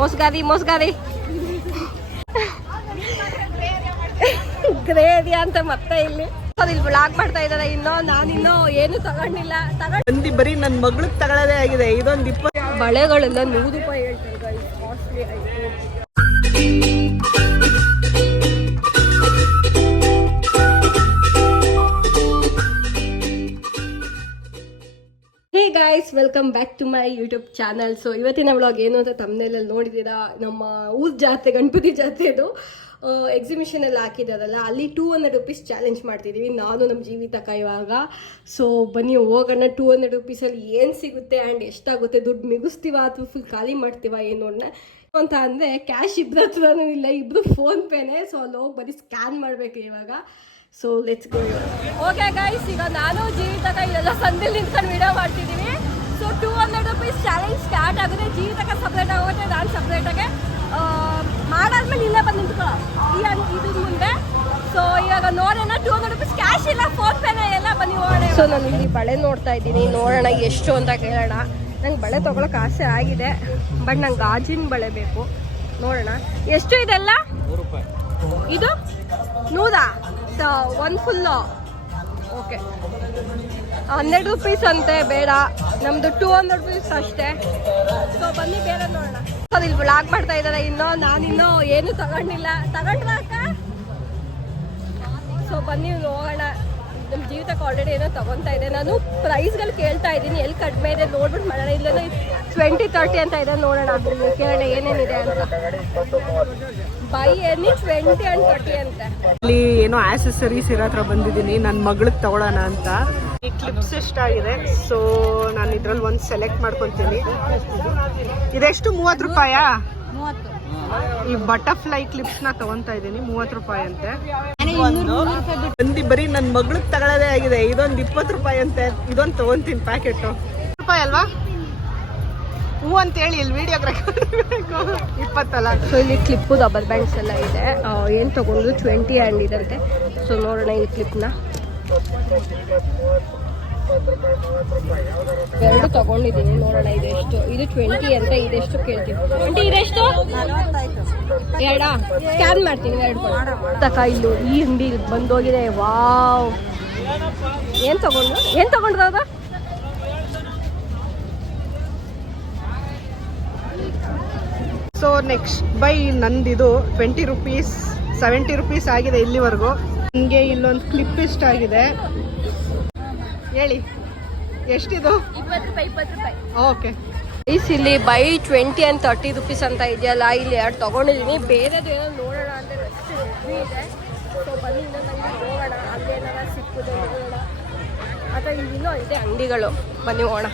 ಮೋಸ್ಗಾರಿ grey ಇದೆಯಾ ಅಂತ ಮತ್ತೆ ಇಲ್ಲಿ ಬ್ಲಾಗ್ ಮಾಡ್ತಾ ಇದಾರೆ. ನಾನಿನ್ನೂ ಏನು ತಗೊಂಡಿಲ್ಲ. ಬರೀ ನನ್ನ ಮಗಳಿಗೆ ತಗೊಳ್ಳೋದೇ ಆಗಿದೆ. ಇದೊಂದು 20 ಬಳೆಗಳೆಲ್ಲ 100 ರೂಪಾಯಿ ಹೇಳ್ತಾರೆ. ಕಾಸ್ಟ್ಲಿ ಆಯ್ತು. Hey guys, welcome back to my YouTube channel. So ಇವತ್ತಿನ ವ್ಲಾಗ್ ಏನು ಅಂತ ತಮ್ಮನೇಲಲ್ಲಿ ನೋಡಿದ್ದೀರಾ. ನಮ್ಮ ಊರ್ ಜಾತ್ರೆ, ಗಣಪತಿ ಜಾತ್ರೆದು ಎಕ್ಸಿಬಿಷನ್ ಎಲ್ಲ ಹಾಕಿದಾರಲ್ಲ, ಅಲ್ಲಿ 200 ರೂಪೀಸ್ ಚಾಲೆಂಜ್ ಮಾಡ್ತಿದ್ದೀವಿ ನಾನು ನಮ್ಮ ಜೀವಿತಕ್ಕ ಇವಾಗ. ಸೊ ಬನ್ನಿ ಹೋಗೋಣ. 200 ರೂಪೀಸಲ್ಲಿ ಏನು ಸಿಗುತ್ತೆ ಆ್ಯಂಡ್ ಎಷ್ಟಾಗುತ್ತೆ, ದುಡ್ಡು ಮಿಗಿಸ್ತೀವ ಅಥವಾ ಫುಲ್ ಖಾಲಿ ಮಾಡ್ತೀವ ಏನು ಅಂತ ಅಂದರೆ ಕ್ಯಾಶ್ ಇಬ್ಬರ ಹತ್ರನೂ ಇಲ್ಲ, ಇಬ್ಬರು ಫೋನ್ಪೇನೇ. ಸೊ ಅಲ್ಲಿ ಹೋಗಿ ಬರೀ ಸ್ಕ್ಯಾನ್ ಮಾಡಬೇಕು ಇವಾಗ. So let's go. Okay guys, ಈಗ ನಾನು ಜೀವಿತಕ್ಕ ಇದೆಲ್ಲ ಸಂದಲ್ಲಿ ನಿಂತ್ಕೊಂಡು ವಿಡಿಯೋ ಮಾಡ್ತಿದ್ದೀವಿ. ಸೊ 200 ರೂಪೀಸ್ ಚಾಲೆಂಜ್ ಸ್ಟಾರ್ಟ್ ಆಗುತ್ತೆ. ಜೀವಿತಕ್ಕ ಸಪ್ರೇಟ್ ಆಗುತ್ತೆ, ನಾನು ಸಪ್ರೇಟಾಗೆ ಮಾಡಾದ್ಮೇಲೆ ಇಲ್ಲೇ ಬಂದು ನಿಂತ್ಕೊಳ್ಳೋ ಇದ್ರ ಮುಂದೆ. ಸೊ ಇವಾಗ ನೋಡೋಣ. 200 ರೂಪೀಸ್ ಕ್ಯಾಶ್ ಇಲ್ಲ, ಫೋನ್ಪೇನೇ ಎಲ್ಲ. ಬನ್ನಿ ಹೋಗೋಣ. ಸೊ ನಾನು ಇಲ್ಲಿ ಬಳೆ ನೋಡ್ತಾ ಇದ್ದೀನಿ, ನೋಡೋಣ ಎಷ್ಟು ಅಂತ ಕೇಳೋಣ. ನಂಗೆ ಬಳೆ ತೊಗೊಳಕ್ಕೆ ಆಸೆ ಆಗಿದೆ, ಬಟ್ ನಂಗೆ ಗಾಜಿನ ಬಳೆ ಬೇಕು. ನೋಡೋಣ ಎಷ್ಟು ಇದೆಲ್ಲ. ಇದು 100 ಒಂದು ಫುಲ್ಲು. ಓಕೆ, 100 ರೂಪೀಸ್ ಅಂತೆ. ಬೇಡ, ನಮ್ಮದು 200 ರೂಪೀಸ್ ಅಷ್ಟೇ. ಸೊ ಬನ್ನಿ ಬೇರೆ ನೋಡೋಣ. ಅದು ಇಲ್ಲಿ ಬ್ಲಾಗ್ ಮಾಡ್ತಾ ಇದ್ದಾರೆ. ನಾನಿನ್ನೂ ಏನು ತಗೊಂಡಿಲ್ಲ. ತಗೊಂಡ್ರ ಅಕ್ಕ? ಸೊ ಬನ್ನಿ ಹೋಗೋಣ. ನಮ್ಮ ಜೀವಿತಕ್ಕೆ ಆಲ್ರೆಡಿ ಏನೋ ತಗೊತಾ ಇದೆ. ನಾನು ಪ್ರೈಸ್ಗಳು ಕೇಳ್ತಾ ಇದ್ದೀನಿ, ಎಲ್ಲಿ ಕಡಿಮೆ ಇದೆ ನೋಡ್ಬಿಟ್ಟು ಮಾಡೋಣ. ಇಲ್ಲೇನೋ 20-30 ಅಂತ ಇದೆ, ನೋಡೋಣ ಕೇಳೋಣ ಏನೇನಿದೆ ಅಂತ. ಬೈ ಎನಿ 20 and 30 ಅಂತೆ. ಇಲ್ಲಿ ಏನೋ ಆಕ್ಸೆಸರೀಸ್ ಇರೋ ಹತ್ರ ಬಂದಿದ್ದೀನಿ, ನನ್ನ ಮಗಳಿಗೆ ತಗೊಳ್ಳೋಣ ಅಂತ. ಈ ಕ್ಲಿಪ್ಸ್ ಎಷ್ಟಾಗಿದೆ, ಸೊ ನಾನು ಇದ್ರಲ್ಲಿ ಒಂದು ಸೆಲೆಕ್ಟ್ ಮಾಡ್ಕೊತೀನಿ. ಇದೆಷ್ಟು? 30 ರೂಪಾಯಾ? ಈ ಬಟರ್ಫ್ಲೈ ಕ್ಲಿಪ್ಸ್ ನ ತಗೊಂತಾ ಇದ್ದೀನಿ, 30 ರೂಪಾಯಿ ಅಂತೆ. ಬರೀ ನನ್ನ ಮಗಳಿಗೆ ತಗೊಳ್ಳೋದೇ ಆಗಿದೆ. ಇದೊಂದು 20 ರೂಪಾಯಿ ಅಂತೆ. ಇದೊಂದು ತಗೊಂತೀನಿ ಪ್ಯಾಕೆಟ್. ರೂಪಾಯಿ ಅಲ್ವಾ? ಹೂ ಅಂತ ಹೇಳಿ ಇಲ್ಲಿ ವಿಡಿಯೋಗೆ ರೆಕಾರ್ಡ್ 20 ಅಲ್ಲ. ಸೊ ಇಲ್ಲಿ ಕ್ಲಿಪ್ಪು ರಬ್ಬರ್ ಬ್ಯಾಂಡ್ಸ್ ಎಲ್ಲ ಇದೆ. ಏನು ತಗೊಂಡು 20 ಆ್ಯಂಡ್ ಇದಂತೆ. ಸೊ ನೋಡೋಣ ಈ ಕ್ಲಿಪ್ನ. 2 ತಗೊಂಡಿದ್ದೀನಿ, ನೋಡೋಣ ಇದೆಷ್ಟು. ಇದು 20 ಅಂತ, ಇದೆಷ್ಟು ಕೇಳ್ತೀವಿ. 20 ಇದೆಷ್ಟು? 2 ಸ್ಕ್ಯಾನ್ ಮಾಡ್ತೀನಿ. 2 ತಕ ಇಲ್ಲು ಈ ಅಂಗಡಿ ಬಂದೋಗಿದೆ. ವಾವ್, ಏನು ತಗೊಂಡ್ರದ? ಸೊ ನೆಕ್ಸ್ಟ್ ಬೈ ನಂದಿದು 20 ರೂಪೀಸ್ 70 ರೂಪೀಸ್ ಆಗಿದೆ ಇಲ್ಲಿವರೆಗೂ. ನನಗೆ ಇಲ್ಲೊಂದು ಕ್ಲಿಪ್ ಇಷ್ಟ ಆಗಿದೆ. ಹೇಳಿ ಎಷ್ಟಿದು? 20 ರೂಪಾಯಿ. ಓಕೆ. ಇಲ್ಲಿ ಬೈ 20 and 30 ರೂಪೀಸ್ ಅಂತ ಇದೆಯಲ್ಲ, ಇಲ್ಲಿ 2 ತಗೊಂಡಿದ್ದೀನಿ. ಬೇರೆದು ಏನೋ ನೋಡೋಣ ಅಂತ ಇದೆ. ಸೊ ಬನ್ನಿ ಇನ್ನೊಂದು ಹೋಗೋಣ, ಅಲ್ಲೇನಾರ ಸಿಕ್ಕಿದೆ ನೋಡೋಣ. ಅಥವಾ ಇಲ್ಲಿನೋ ಇದೆ ಅಂಗಡಿಗಳು, ಬನ್ನಿ ಹೋಗೋಣ.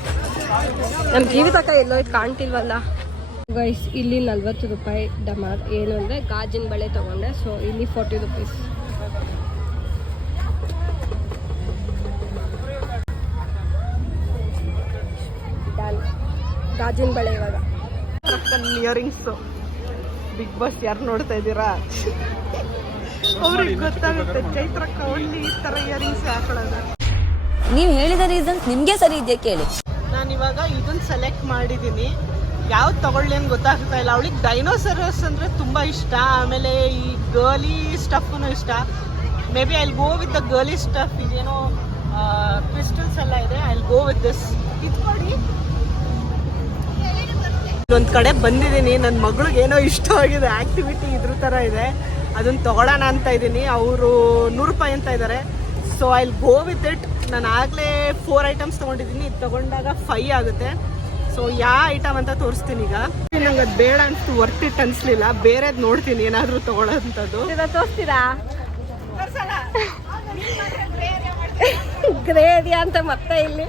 ನಮ್ಮ ಜೀವಿತಕ್ಕ ಎಲ್ಲೋ ಇದು ಕಾಣ್ತಿಲ್ವಲ್ಲ ಗೈಸ್. ಇಲ್ಲಿ 40 ರೂಪಾಯಿ ಡಮಾರ್. ಏನು ಅಂದರೆ ಗಾಜಿನ ಬಳೆ ತೊಗೊಂಡೆ. ಸೊ ಇಲ್ಲಿ 40 ರೂಪೀಸ್. ಗಾಜಿನ ಬಳೆ ಇವಾಗ. ಇಯರಿಂಗ್ಸು ಬಿಗ್ ಬಾಸ್ ಯಾರು ನೋಡ್ತಾ ಇದ್ದೀರಾ ಅವ್ರಿಗೆ ಗೊತ್ತಾಗುತ್ತೆ. ಚೈತ್ರಕ್ಕ ಒಳ್ಳೆ ಈ ಥರ ಇಯರಿಂಗ್ಸ್ ಹಾಕೊಳ್ಳೋದು. ನೀವು ಹೇಳಿದ ರೀಸನ್ಸ್ ನಿಮಗೆ ಸರಿ ಇದೆಯಾ ಕೇಳಿ. ನಾನು ಇವಾಗ ಇದನ್ನ ಸೆಲೆಕ್ಟ್ ಮಾಡಿದ್ದೀನಿ. ಯಾವ್ದು ತಗೊಳ್ಳಿ ಅಂತ ಗೊತ್ತಾಗ್ತಾ ಇಲ್ಲ. ಅವಳಿಗೆ ಡೈನೋಸರಸ್ ಅಂದರೆ ತುಂಬ ಇಷ್ಟ. ಆಮೇಲೆ ಈ ಗರ್ಲಿ ಸ್ಟಫ್ನು ಇಷ್ಟ. May be I will go with the girly stuff. ಇದೇನೋ ಕ್ರಿಸ್ಟಲ್ಸ್ ಎಲ್ಲ ಇದೆ. I will go with this. ಇದು ನೋಡಿ, ಒಂದು ಕಡೆ ಬಂದಿದ್ದೀನಿ. ನನ್ನ ಮಗಳಿಗೆ ಏನೋ ಇಷ್ಟ ಆಗಿದೆ, ಆ್ಯಕ್ಟಿವಿಟಿ ಇದ್ರ ಥರ ಇದೆ, ಅದನ್ನು ತೊಗೊಳ್ಳೋಣ ಅಂತ ಇದ್ದೀನಿ. ಅವರು 100 ರೂಪಾಯಿ ಅಂತ ಇದ್ದಾರೆ. So I will go with it. ನಾನು ಆಗಲೇ 4 ಐಟಮ್ಸ್ ತೊಗೊಂಡಿದ್ದೀನಿ. ಇದು ತೊಗೊಂಡಾಗ 5 ಆಗುತ್ತೆ. ಸೊ ಯಾವ ಐಟಮ್ ಅಂತ ತೋರಿಸ್ತೀನಿ ಈಗ. ನಂಗೆ ಅದು ಬೇಡ ಅಂತ ವರ್ತ್ ಇಟ್ ಅನಿಸ್ಲಿಲ್ಲ. ಬೇರೆದು ನೋಡ್ತೀನಿ ಏನಾದರೂ ತೊಗೊಳ್ಳೋಂಥದ್ದು. ತೋರಿಸ್ತೀರಾ? ಗ್ರೇ ಇದೆಯಾ ಅಂತ ಮತ್ತೆ ಇಲ್ಲಿ.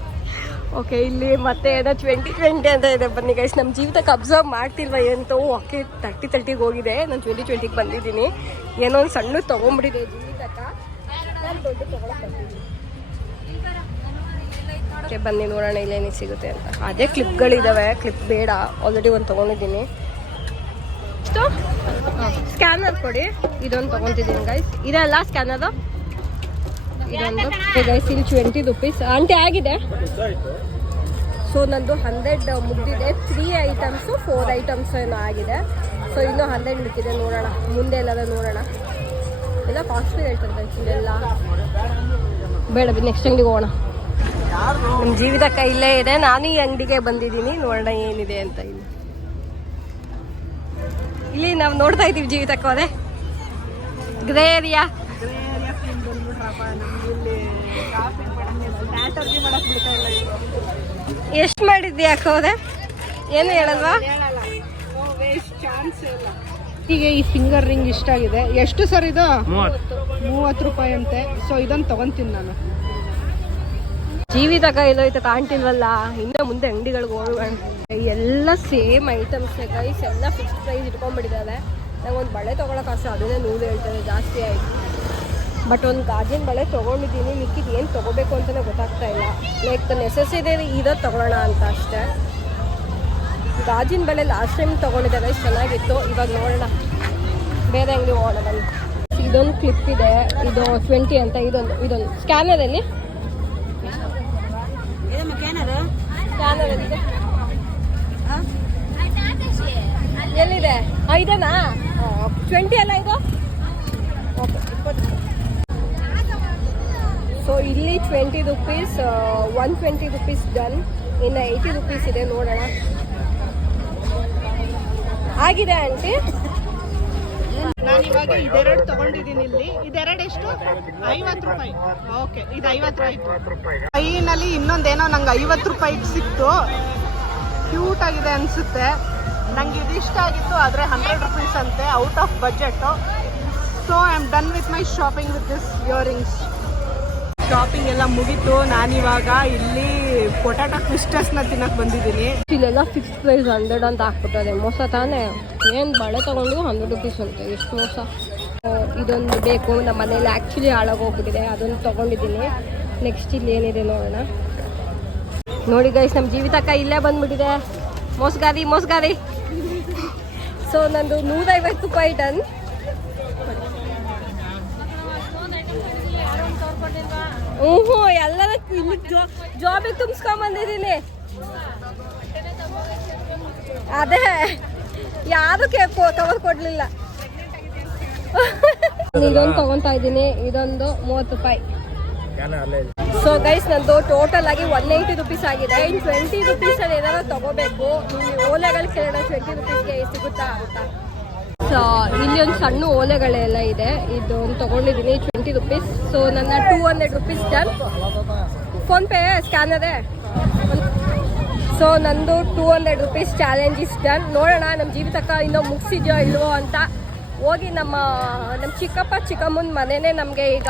ಓಕೆ, ಇಲ್ಲಿ ಮತ್ತೆ ಏನೋ 20 ಅಂತ ಇದೆ. ಬನ್ನಿ ಗೈಸ್, ನಮ್ಮ ಜೀವಿತಕ್ಕೆ ಅಬ್ಸರ್ವ್ ಮಾಡ್ತಿಲ್ವ ಎಂತೂ. ಓಕೆ, 30 ಹೋಗಿದೆ. ನಾನು 20 ಬಂದಿದ್ದೀನಿ. ಏನೋ ಒಂದು ಸಣ್ಣ ತೊಗೊಂಡ್ಬಿಟ್ಟಿದೆ ಜೀವಿತಕ್ಕ. ನಾನು ದೊಡ್ಡ ತೊಗೊಳಕ್ಕೆ ಬಂದಿದ್ದೀನಿ. ಓಕೆ ಬನ್ನಿ ನೋಡೋಣ ಇಲ್ಲೇನಿಗೆ ಸಿಗುತ್ತೆ ಅಂತ. ಅದೇ ಕ್ಲಿಪ್ಗಳಿದ್ದಾವೆ. ಕ್ಲಿಪ್ ಬೇಡ, ಆಲ್ರೆಡಿ ಒಂದು ತೊಗೊಂಡಿದ್ದೀನಿ. ಇಷ್ಟು ಸ್ಕ್ಯಾನರ್ ಕೊಡಿ. ಇದೊಂದು ತೊಗೊತಿದ್ದೀನಿ ಗೈಸ್. ಇದೆಲ್ಲ ಸ್ಕ್ಯಾನರು. ಇದೊಂದು ಗೈಸ್, ಇಲ್ಲಿ 20 ರೂಪೀಸ್. ಆಂಟಿ ಆಗಿದೆ. ಸೊ ನಂದು 100 ಮುಗಿದಿದೆ. 3 ಐಟಮ್ಸು 4 ಐಟಮ್ಸ್ ಏನೋ ಆಗಿದೆ. ಸೊ ಇನ್ನೂ 100 ಮಿಕ್ಕಿದೆ. ನೋಡೋಣ ಮುಂದೆ ಎಲ್ಲಾದ್ರೂ ನೋಡೋಣ. ಎಲ್ಲ ಕಾಸ್ಟ್ಲಿ ಹೇಳ್ತಾರೆ ಇಲ್ಲೆಲ್ಲ. ಬೇಡ ನೆಕ್ಸ್ಟ್ ಅಂಗಡಿಗೆ ಹೋಗೋಣ. ನಮ್ಮ ಜೀವಿತಕ್ಕ ಇಲ್ಲೇ ಇದೆ. ನಾನು ಈ ಅಂಗಡಿಗೆ ಬಂದಿದ್ದೀನಿ. ನೋಡೋಣ ಏನಿದೆ ಅಂತ. ಇಲ್ಲಿ ನಾವು ನೋಡ್ತಾ ಇದ್ದೀವಿ ಜೀವಿತಕ್ಕ ಅವರೇ ಗ್ರೇ ಏರಿಯಾ. ಎಷ್ಟು ಮಾಡಿದ್ಯಾ ಅಕ್ಕ ಅವರೇ? ಏನು ಹೇಳಲ್ವಾ? ಈಗ ಈ ಫಿಂಗರ್ ರಿಂಗ್ ಇಷ್ಟ ಆಗಿದೆ. ಎಷ್ಟು ಸರ್ ಇದು? 30 ರೂಪಾಯಿ ಅಂತೆ. ಸೊ ಇದನ್ನು ತಗೊಂತೀನಿ ನಾನು. ಜೀವಿತಕ್ಕ ಎಲ್ಲೋಯ್ತು ಕಾಣ್ತಿಲ್ವಲ್ಲ. ಇನ್ನು ಮುಂದೆ ಅಂಗಡಿಗಳಿಗೆ ಹೋಗೋಣ. ಎಲ್ಲ ಸೇಮ್ ಐಟಮ್ಸ್ ಗೈಸ್. ಎಲ್ಲ ಫಿಕ್ಸ್ ಪ್ರೈಸ್ ಇಟ್ಕೊಂಡ್ಬಿಟ್ಟಿದ್ದಾರೆ. ನಂಗೊಂದು ಬಳೆ ತೊಗೊಳಕ್ಕೆ ಆಸೆ, ಅದನ್ನೇ 100 ಹೇಳ್ತಾರೆ, ಜಾಸ್ತಿ ಆಯಿತು. ಬಟ್ ಒಂದು ಗಾಜಿನ ಬಳೆ ತೊಗೊಂಡಿದ್ದೀನಿ. ಮಿಕ್ಕಿದ್ದು ಏನು ತೊಗೋಬೇಕು ಅಂತಲೇ ಗೊತ್ತಾಗ್ತಾ ಇಲ್ಲ. ಲೈಕ್ ನೆಸೆಸಿಟಿ ಇರೋದು ತೊಗೊಳ್ಳೋಣ ಅಂತ ಅಷ್ಟೇ. ಗಾಜಿನ ಬಳೆ ಲಾಸ್ಟ್ ಟೈಮ್ ತೊಗೊಂಡಿದ್ದೆ ಗೈಸ್, ಚೆನ್ನಾಗಿತ್ತು. ಇವಾಗ ನೋಡೋಣ ಬೇರೆ ಅಂಗಡಿ ಹೋಗೋಣ ಬನ್ನಿ. ಇದೊಂದು ಕ್ಲಿಪ್ ಇದೆ, ಇದು 20 ಅಂತ. ಇದೊಂದು ಸ್ಕ್ಯಾನರಲ್ಲಿ ಎಲ್ಲಿದೆ? ಇದನಾ 20 ಅಲ್ಲ ಇದು? ಓಕೆ 20. ಸೊ ಇಲ್ಲಿ 20 ರುಪೀಸ್, 120 ರುಪೀಸ್ ಡನ್. ಇನ್ನು 80 ರುಪೀಸ್ ಇದೆ. ನೋಡೋಣ. ಆಗಿದೆ ಆಂಟಿ. ನಾನು ಇವಾಗ ಇದೆರಡು ತಗೊಂಡಿದ್ದೀನಿ. ಇಲ್ಲಿ ಇದೆರಡು ಎಷ್ಟು? 50 ರೂಪಾಯಿ. ಓಕೆ, ಇದು 50 ಆಯ್ತು. ಕೈನಲ್ಲಿ ಇನ್ನೊಂದೇನೋ ನಂಗೆ 50 ರೂಪಾಯಿಗೆ ಸಿಕ್ತು. ಕ್ಯೂಟ್ ಆಗಿದೆ ಅನಿಸುತ್ತೆ. ನಂಗೆ ಇದು ಇಷ್ಟ ಆಗಿತ್ತು, ಆದರೆ 100 ರುಪೀಸ್ ಅಂತೆ, out of budget. So I am done with my shopping with this earrings. Shopping ಎಲ್ಲ ಮುಗೀತು. ನಾನಿವಾಗ ಇಲ್ಲಿ ಪೊಟ್ಯಾಟೊ ಟ್ವಿಸ್ಟರ್ಸ್ನ ತಿನ್ನಕ್ಕೆ ಬಂದಿದ್ದೀನಿ. ಇಲ್ಲೆಲ್ಲ ಫಿಕ್ಸ್ ಪ್ರೈಸ್ 100 ಅಂತ ಹಾಕ್ಬಿಟ್ಟದೆ. ಮೋಸ ತಾನೇ. ಏನು ಬಳೆ ತೊಗೊಂಡು 100 ರುಪೀಸ್ ಅಂತೆ, ಎಷ್ಟು ಮೋಸ. ಇದೊಂದು ಬೇಕು. ನಮ್ಮ ಮನೇಲಿ ಆ್ಯಕ್ಚುಲಿ ಹಾಳಾಗೋಗ್ಬಿಟ್ಟಿದೆ, ಅದೊಂದು ತೊಗೊಂಡಿದ್ದೀನಿ. ನೆಕ್ಸ್ಟ್ ಇಲ್ಲಿ ಏನಿದೆ ನೋಡೋಣ. ನೋಡಿ ಗೈಸ್, ನಮ್ಮ ಜೀವಿತಕ್ಕ ಇಲ್ಲೇ ಬಂದ್ಬಿಟ್ಟಿದೆ. ಮೋಸ್ಗಾರಿ. ಸೊ ನಂದು 150 ರೂಪಾಯಿ ಡನ್. ಎಲ್ಲರ ಜಾಬಿಗೆ ತುಂಬಿಸ್ಕೊಂಬಂದಿದ್ದೀನಿ. ಅದೇ ಯಾವುದಕ್ಕೆ ಕವರ್ ಕೊಡ್ಲಿಲ್ಲ. ಇದೊಂದು ತಗೊಂತಾ ಇದ್ದೀನಿ. ಇದೊಂದು 30 ರೂಪಾಯಿ. ಸೊ ಗೈಸ್, ನಂದು ಟೋಟಲ್ ಆಗಿ 180 ರುಪೀಸ್ ಆಗಿದೆ. ಇನ್ನು 20 ರುಪೀಸಲ್ಲಿ ಏನಾದ್ರು ತಗೋಬೇಕು. ಇಲ್ಲಿ ಓಲೆಗಳು ಕೇಳೋಣ 20 ರುಪೀಸ್ಗೆ ಸಿಗುತ್ತಾ ಅಂತ. ಸೊ ಇಲ್ಲಿ ಒಂದು ಸಣ್ಣ ಓಲೆಗಳೆಲ್ಲ ಇದೆ. ಇದು ಒಂದು ತೊಗೊಂಡಿದ್ದೀನಿ 20 ರುಪೀಸ್. ಸೊ ನನ್ನ 200 ರುಪೀಸ್ ಡನ್. ಫೋನ್ಪೇ ಸ್ಕ್ಯಾನರೇ. ಸೊ ನಂದು 200 ರುಪೀಸ್ ಚಾಲೆಂಜ್ ಇಸ್ ಡನ್. ನೋಡೋಣ ನಮ್ಮ ಜೀವಿತಕ್ಕ ಇನ್ನೂ ಮುಗಿಸಿದ್ಯೋ ಇಲ್ವೋ ಅಂತ. ಹೋಗಿ ನಮ್ಮ ಚಿಕ್ಕಪ್ಪ ಚಿಕ್ಕಮ್ಮನ ಮನೆಯೇ ನಮಗೆ ಈಗ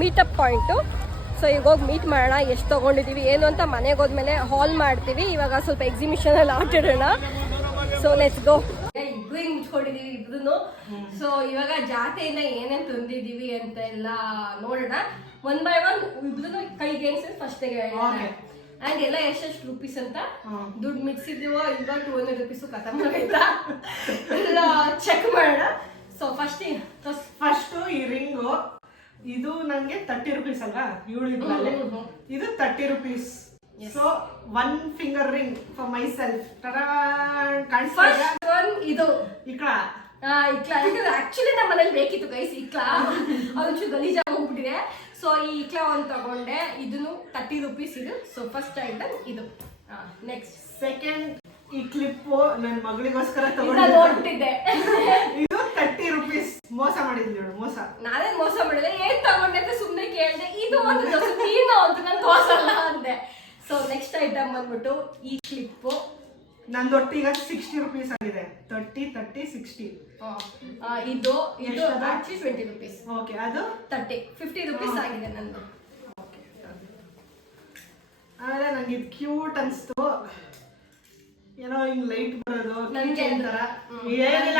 ಮೀಟಪ್ ಪಾಯಿಂಟು. ಸೊ ಈಗ ಹೋಗಿ ಮೀಟ್ ಮಾಡೋಣ. ಎಷ್ಟು ತೊಗೊಂಡಿದ್ದೀವಿ ಏನು ಅಂತ ಮನೆಗೆ ಹೋದ್ಮೇಲೆ ಹಾಲ್ ಮಾಡ್ತೀವಿ. ಇವಾಗ ಸ್ವಲ್ಪ ಎಕ್ಸಿಬಿಷನಲ್ಲಿ ಆಟಾಡೋಣ. So let's go. ಇಬ್ರು ಹಿಂಗೆ ಮುಚ್ಕೊಂಡಿದ್ದೀವಿ ಇಬ್ರು. ಸೊ ಇವಾಗ ಜಾತೆಯಿಂದ ಏನೇನು ತಂದಿದ್ದೀವಿ ಅಂತ ಎಲ್ಲ ನೋಡೋಣ. 1 by 1 ಇಬ್ರು ಕೈಗೆ ಏನು ಫಸ್ಟ್ ಆ್ಯಂಡ್ ಎಲ್ಲ ಎಷ್ಟೆಷ್ಟು ರುಪೀಸ್ ಅಂತ ದುಡ್ಡು ಮಿಕ್ಸಿದ್ದೀವೋ ಇವಾಗ 200 ರುಪೀಸು ಖತಮ್ ಆಗೈತಾ ಎಲ್ಲ ಚೆಕ್ ಮಾಡೋಣ. ಸೊ ಫಸ್ಟು ಈ ರಿಂಗು ಇದು ನನಗೆ 30 ರುಪೀಸ್ ಅಲ್ವಾ? ಇವಳಿದ್ಮೇಲೆ ಇದು 30 rupees. So 1 finger ring for my self. ಇದು ಇಕ್ಲಾ ಯಾಕಂದ್ರೆ ಆಕ್ಚುಲಿ ನಮ್ಮ ಮನೇಲಿ ಬೇಕಿತ್ತು ಗೈಸ್ ಇಕ್ಲಾ. ಅದೊಂಚೂರು ಗಲೀಜಾಗಿ ಹೋಗ್ಬಿಟ್ಟಿದೆ. ಸೊ ಈ ಇಕ್ಲಾ ಒಂದು ತಗೊಂಡೆ. ಇದನ್ನು 30 ರುಪೀಸ್ ಇದು. ಸೊ ಫಸ್ಟ್ ಐಟಮ್ ಇದು. ನೆಕ್ಸ್ಟ್ ಸೆಕೆಂಡ್ ಈ ಕ್ಲಿಪ್ಪು ನನ್ನ ಮಗಳಿಗೋಸ್ಕರ ನೋಡ್ಬಿಟ್ಟಿದ್ದೆ. ಇದು 30 ರುಪೀಸ್. ಮೋಸ ಮಾಡಿದ್ಲು. ನಾನೇನ್ ಮೋಸ ಮಾಡಿದೆ? ಏನ್ ತಗೊಂಡೆ ಅಂತ ಸುಮ್ಮನೆ ಕೇಳಿದೆ. ಇದು ಒಂದು ನೀನು ಅಂತ ನಾನು ತೋರ್ಸಲ್ಲ ಅಂದೆ. ಸೊ ನೆಕ್ಸ್ಟ್ ಐಟಮ್ ಬಂದ್ಬಿಟ್ಟು ಈ ಕ್ಲಿಪ್ಪು. ನಂದೊಟ್ಟು ಈಗ 60 ರುಪೀಸ್ ಆಗಿದೆ. 30 60. ಇದು ಆಕ್ಚುಲಿ 20 ರುಪೀಸ್. ಓಕೆ, ಅದು 50 ರುಪೀಸ್ ಆಗಿದೆ ನಂದು. ಓಕೆ, ಆಮೇಲೆ ನಂಗೆ ಇದು ಕ್ಯೂಟ್ ಅನಿಸ್ತು. ಏನೋ ಹಿಂಗ್ ಲೈಟ್ ಬರೋದು ತರ. ಏನಿಲ್ಲ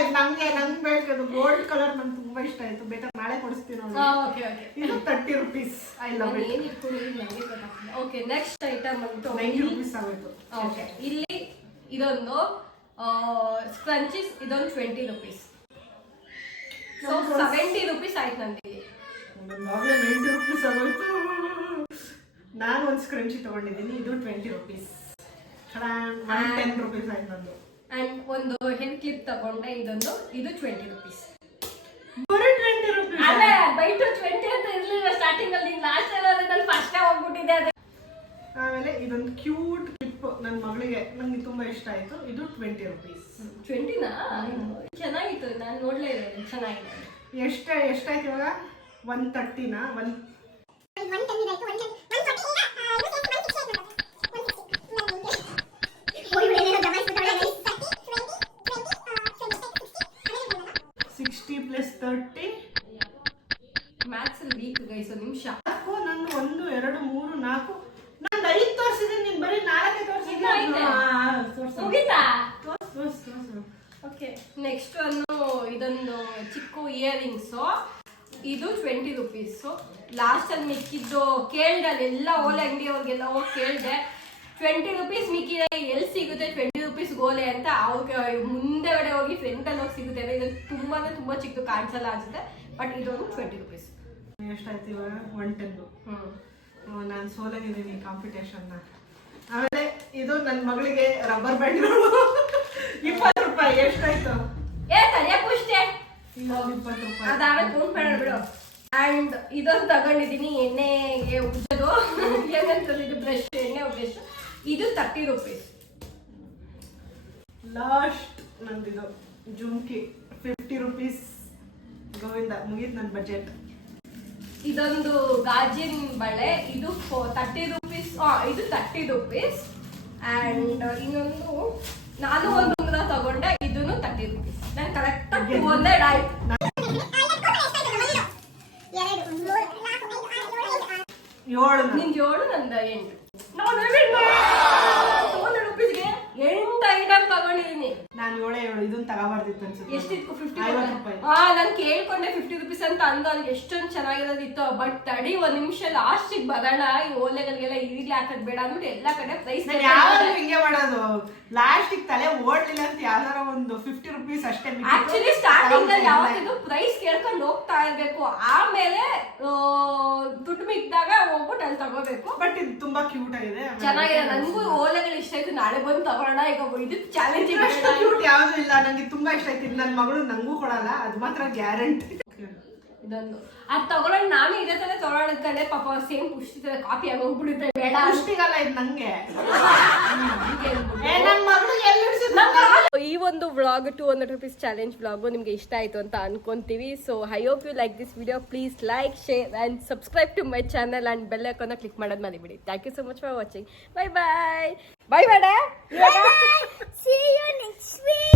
ಇದು ನಂಗೆ ಬೇಕು. ಗೋಲ್ಡ್ ಕಲರ್ ನಂಗೆ ತುಂಬಾ ಇಷ್ಟ ಆಯ್ತು. ಬೇಕಾದ್ರೆ ನಾಳೆ ಕೊಡಿಸ್ತೀನಿ. ಇದು 30 rupees. I love it. Okay, next item ಬಂತು 90 ರುಪೀಸ್ ಆಗೋಯ್ತು. ಓಕೆ, ಇಲ್ಲಿ ಇದೊಂದು ಸ್ಕ್ರಂಚೀಸ್. ಇದೊಂದು 20 ರುಪೀಸ್. ಸೊ 70 ರುಪೀಸ್ ಆಯ್ತು ನಂದು. 90 ರುಪೀಸ್ ಆಗೋಯ್ತು. ನಾನು ಒಂದು ಸ್ಕ್ರಂಚಿ ತಗೊಂಡಿದ್ದೀನಿ, ಇದು 20 rupees. 110 rupees ಆಯ್ತು ನಂದು. ಅಂಡ್ ಒಂದು ಹೇರ್ ಕ್ಲಿಪ್ ತಗೊಂಡೆ, ಇದೊಂದು, ಇದು 20 rupees. ಬರೀ 20 rupees. ಅದೇ ಬೈಟು 20 ಅಂತ ಇರ್ಲಿಲ್ಲ ಸ್ಟಾರ್ಟಿಂಗ್ ಅಲ್ಲಿ, ಲಾಸ್ಟ್ ಅಲ್ಲಿ ನಾನು ಫಸ್ಟ್ ಹೋಗ್ಬಿಟ್ಟಿದ್ದೆ. ಅದೇ ಆಮೇಲೆ ಇದೊಂದು ಕ್ಯೂಟ್ ಕ್ಲಿಪ್ ನನ್ನ ಮಗಳಿಗೆ, ನಂಗೆ ತುಂಬಾ ಇಷ್ಟ ಆಯ್ತು, ಇದು 20 rupees. 20ನಾ? ಚೆನ್ನಾಗಿತ್ತು, ನಾನು ನೋಡ್ಲೇ ಇಲ್ಲ, ಚೆನ್ನಾಗಿದೆ. ಎಷ್ಟಾಯ್ತು ಇವಾಗ? 130ನಾ? 60 + 30 ಮ್ಯಾಥ್ಸ್ ಅಲ್ಲಿ ವೀಕ್ ಗೈಸ್. ಒಂದು ನಿಮಿಷ. ನಂದು 1 2 3 4 ನಾನು 5 ತೋರಿಸಿದ್ದೀನಿ, ನೀನು ಬರೀ 4 ತೋರಿಸಿದ್ದೀನಿ. ಮುಗಿತಾ? ತೋರ್ಸು. ಓಕೆ, ನೆಕ್ಸ್ಟ್ ಒಂದು ಇದೊಂದು ಚಿಕ್ಕ ಇಯರಿಂಗ್ಸ್, ಇದು 20 rupees. ಲಾಸ್ಟ್ ಅಲ್ಲಿ ಮಿಕ್ಕಿದ್ದು ಕೇಳ್ದೆ, ಅಲ್ಲೆಲ್ಲ ಓಲೆ ಅಂಗಡಿಯವ್ರಿಗೆಲ್ಲ ಹೋಗಿ ಕೇಳಿದೆ, 20 rupees ಮಿಕ್ಕಿದೆ, ಎಲ್ಲಿ ಸಿಗುತ್ತೆ 20 rupees ಗೋಲೆ ಅಂತ. ಅವ್ರಿಗೆ ಮುಂದೆಗಡೆ ಹೋಗಿ ಫ್ರಂಟಲ್ಲಿ ಹೋಗಿ ಸಿಗುತ್ತೆ. ಇದು ತುಂಬಾ ಚಿಕ್ಕ ಕಾಣಿಸಲ್ಲ ಅನ್ಸುತ್ತೆ, ಬಟ್ ಇದೊಂದು 20 rupees. ಎಷ್ಟಾಯ್ತು ಇವಾಗ? 110. ನಾನು ಸೋಲಾಗಿದ್ದೀನಿ ಕಾಂಪಿಟೇಷನ್ನ. ಆಮೇಲೆ ಇದು ನನ್ನ ಮಗಳಿಗೆ ರಬ್ಬರ್ ಬ್ಯಾಂಡ್ಗಳು 20 ರೂಪಾಯಿ. ಎಷ್ಟಾಯ್ತು? ತಡಿಯ ಪುಷ್ಟೆ, 20 ರೂಪಾಯಿ. ಅದಾದ್ರೆ ಫೋನ್ ಬೇಡ ಬಿಡು. ಅಂಡ್ ಇದೊಂದು ತಗೊಂಡಿದ್ದೀನಿ, ಎಣ್ಣೆಗೆ ಉಜ್ಜೋದು, ಏನಂತಂದ್ರೆ ಇದು ಬ್ರಷ್, ಎಣ್ಣೆ ಬ್ರಷ್, ಇದು 30 rupees. ಲಾಸ್ಟ್ ನಂದಿದು ಜುಮ್ಕಿ 50 rupees. ಗೋವಿಂದ, ಮುಗೀತು ನನ್ನ ಬಜೆಟ್. ಇದೊಂದು ಗಾಜಿನ ಬಳೆ, ಇದು 30 rupees. ಇದು 30 rupees. ಅಂಡ್ ಇನ್ನೊಂದು ನಾನು ಒಂದು ಉಂಗುರ ತಗೊಂಡೆ, ಇದನ್ನು 30 rupees. ನಾನು ಕರೆಕ್ಟ್ ಒಂದೇ ಆಯ್ತು. ನಿನ್ 7, ನಂದ 8. ನಾವು 200 rupeesಗೆ 8 ಐಟಮ್ ತಗೊಂಡಿದ್ದೀನಿ. ನಾನು 7 ಇದನ್ನ ತಗೋಬಾರ್ದಿತ್ತು ಅನ್ಸುತ್ತೆ. ಎಷ್ಟಿತ್ತು? 50 50 ರೂಪಾಯಿ. ನಾನು ಕೇಳ್ಕೊಂಡೆ 50 rupees ಅಂತ ಅಂದ. ಅಲ್ಲಿ ಎಷ್ಟೊಂದು ಚೆನ್ನಾಗಿರೋದಿತ್ತು. ಬಟ್ ತಡಿ ಒಂದ್ ನಿಮಿಷ, ಲಾಸ್ಟಿಗೆ ಬರೋಣ, ಈ ಓಲೆಗಳಿಗೆಲ್ಲ ಈಗ್ಲೇ ಹಾಕೋದ್ ಬೇಡ ಅಂದ್ಬಿಟ್ಟು ಎಲ್ಲಾ ಕಡೆ ಪ್ರೈಸ್. ಯಾವಾಗಲೂ ಹಿಂಗೆ ಮಾಡೋದು, ಲಾಸ್ಟಿಗೆ ತಲೆ ಓಡ್ಲಿಲ್ಲ ಅಂತ ಯಾವ್ದಾರ ಒಂದು 50 rupees ಅಷ್ಟೇ. ಆಕ್ಚುಲಿ ಸ್ಟಾರ್ಟಿಂಗ್ ಅಲ್ಲಿ ಯಾವತ್ತಿದ್ರು ಪ್ರೈಸ್ ಕೇಳ್ಕೊಂಡು ಹೋಗ್ತಾ ಇರ್ಬೇಕು, ಆಮೇಲೆ ದುಡ್ಡು ಮಿಕ್ಕಿದಾಗ ಹೋಗ್ಬಿಟ್ಟು ಅಲ್ಲಿ ತಗೋಬೇಕು. ಬಟ್ ಇದು ತುಂಬಾ ಕ್ಯೂಟ್ ಆಗಿದೆ, ಚೆನ್ನಾಗಿದೆ. ನನಗೂ ಓಲೆಗಳು ಇಷ್ಟ ಆಯ್ತು. ನಾಳೆ ಬಂದು ತಗೊಳ್ಳೋಣ. ಈಗ ಇದು ಚಾಲೆಂಜ್. ಕ್ಯೂಟ್ ಯಾವ್ದು ಇಲ್ಲ, ನಂಗೆ ತುಂಬಾ ಇಷ್ಟ ಆಯ್ತು. ನನ್ನ ಮಗಳು ನಂಗೂ ಕೊಡಲ್ಲ, ಅದು ಮಾತ್ರ ಗ್ಯಾರಂಟಿ. ಇದೊಂದು ಅದು ತಗೊಳ್ಳೋಣ. ನಾನು ಇದೇ ತರ ತಗೊಳ್ಳೋದಕ್ಕಂಡೆ ಪಾಪ ಸೇಮ್ ಪುಷ್ಟಿ ತರ ಕಾಪಿ ಆಗೋಗ್ಬಿಡುತ್ತೆ. ಬೇಡ ಅಷ್ಟಿಗಲ್ಲ ಇದು ನಂಗೆ. ಈ ಒಂದು ವ್ಲಾಗ್ 200 rupees ಚಾಲೆಂಜ್ ವ್ಲಾಗು ನಿಮ್ಗೆ ಇಷ್ಟ ಆಯ್ತು ಅಂತ ಅನ್ಕೊಂತೀವಿ. So I hope you like this video. Please like, share and subscribe to my channel and bell icon click ಮಾಡೋದು ಮರಿಬೇಡಿ. Thank you so much for watching. Bye bye. Bye ಬೇಡ. See you next week.